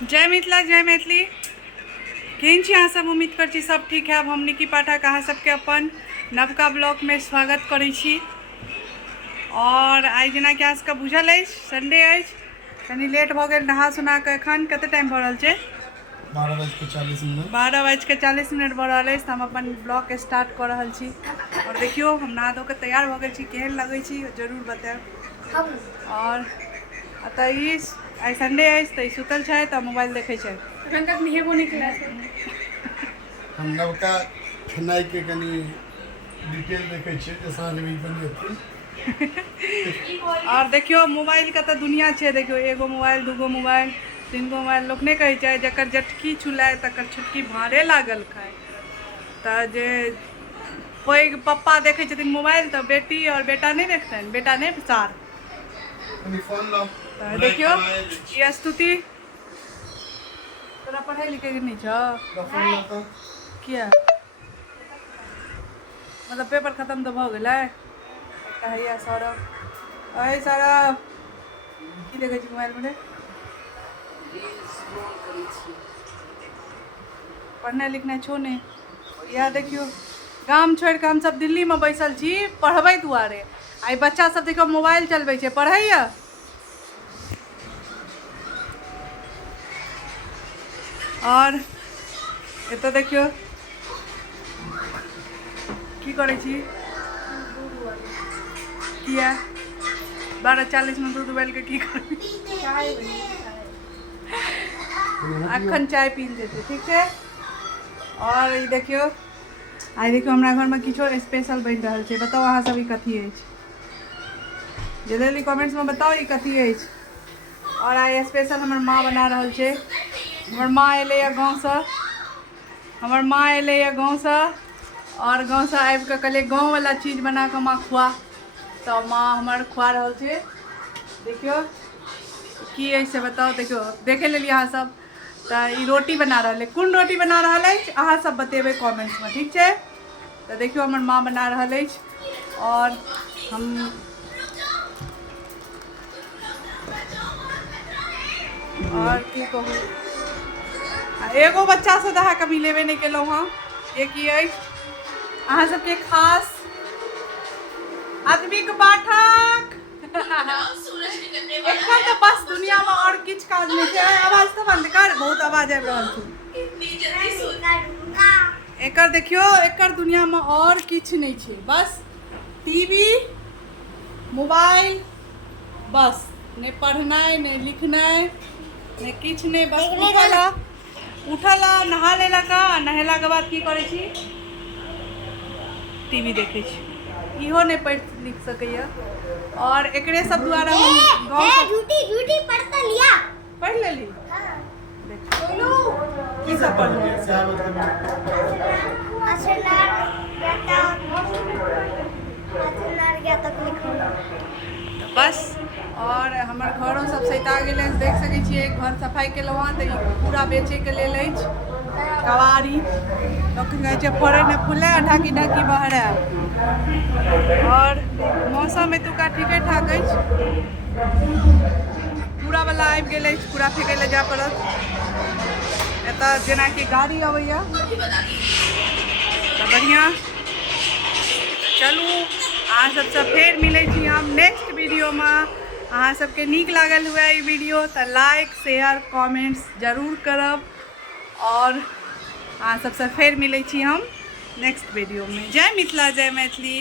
जय मिथिला जय मैथिली। केहन छी अहाँ सब? उम्मीद कर छी सब ठीक है। हम निकी पाठक अहाँ सबके अपन नवका ब्लॉग में स्वागत करै छी। और आई जेना कि अहाँ सबके बुझल अछि संडे अछि, कनी लेट भऽ गेल नहा सुना के। एखन कते टाइम भऽ रहल छै? 12:40 12:40 भऽ रहल अछि। हम अपन ब्लॉग स्टार्ट कऽ रहल छी। और देखियो हम नहा धो के तैयार भऽ गेल छी। केहन लगै छी जरूर बतायब। और अतः आई संडे अछि तऽ सुतल छै तऽ मोबाइल देखै छै। अखन तक नहेबो नहीं केला छै। हम नवका खेनाई के कनी डिटेल देखे छियै जे साँझ में बनेथिन। और देखियो मोबाइल का तो दुनिया छै। देखियो एगो मोबाइल, दूगो मोबाइल, तीनगो मोबाइल। लोक नहीं कहै छै जकर जटकी चुलाय तकर छुटकी भारे लागल खाय। तऽ जे पैघ पप्पा देखै छथिन मोबाइल तऽ बेटी और बेटा नहीं देखतनि, बेटा नहीं सार। तऽ देखियो ये स्तुति तोरा पढ़ाई लिखे के नहीं छौ किया? मतलब पेपर खत्म तो भऽ गेलै। हैया सौरभ, अरे सौरभ की देखै छी मोबाइल में रे? पढ़नाइ लिखनाइ छौ ने? इएह देखियो गाम छोड़ के हम सब दिल्ली में बैसल छी पढ़बै दुआरे। आई बच्चा सब देखियो मोबाइल चलबै छै, पढ़ैया। और एतऽ देखियो की करै छी? किया 12:40 में दूध उबाल के की करबी? अखन चाय पीन जेतै, ठीक छै। और ई देखियो आई देखियो हमरा घर में किछो स्पेशल बनि रहल छै। बताओ अहाँ सब ई कथी अछि? जल्दी कमेंट्स में बताओ ई कथी अछि। और आई स्पेशल हमर माँ बना रहल छै। हमर माँ एलैया गाँव से। हमर माँ एलैया गाँव से और गाँव से आबि के कहलिए गाँव वाला चीज बना के माँ खुआ। तो माँ हमर खुआ रहल छै। देखियो की अछि से बताओ। देखियो देखे लेलिए अहाँ सब। तऽ ई रोटी बना रहल है। कोन रोटी बना रहल अछि अहाँ सब बतेबै कमेंट्स में, ठीक छै। तो देखियो हमर माँ बना रहल अछि। और हम और की कहूँ, एगो बच्चा से अहाँ कभी लेबे नहीं केलहुँ हँ। ये की अछि अहाँ सबके खास आदमी के पाठक। एखन तो बस दुनिया में और किछ काज नहीं छै। आवाज तो बंद कर, बहुत आवाज आबि रहल छै। एकर देखियो एकर दुनिया में और किछ नहीं छै। बस टीवी मोबाइल, बस नहीं पढ़नाइ नहीं लिखनाइ नहीं किछ नहीं। बस उठल नहा लेलक, नहेला के बाद की करै छी? टीवी देखै छी। इहो नहीं पढ़ लिख सकैया। और एकरे सब द्वारा हम गाँव से झूठी पढ़ता लिया। पढ़ लेली। बोलू की सब पढ़ली? बस और हमर घरों सब सैता गेलै। देख सकै छियै घर सफाई केलहुँ हँ। तऽ ई पूरा बेचे के लेल अछि कवारी। लोक कहै छै फड़े ने फूले ढाकी ढाकी बहरे। और मौसम एतुका ठीके ठाक अछि। कूड़ा वाला आबि गेल अछि, कूड़ा फेंकै लए जाय पड़त। एतऽ जेना कि गाड़ी अबैया तऽ बढ़िया। चलू अहाँ सबसे फेर मिलै छी हम नेक्स्ट वीडियो में। अहाँ सबके नीक लागल हुए ई वीडियो तऽ लाइक शेयर कमेंट्स जरूर करब। और अहाँ सबसे फेर मिलै छी हम नेक्स्ट वीडियो में। जय मिथिला जय मैथिली।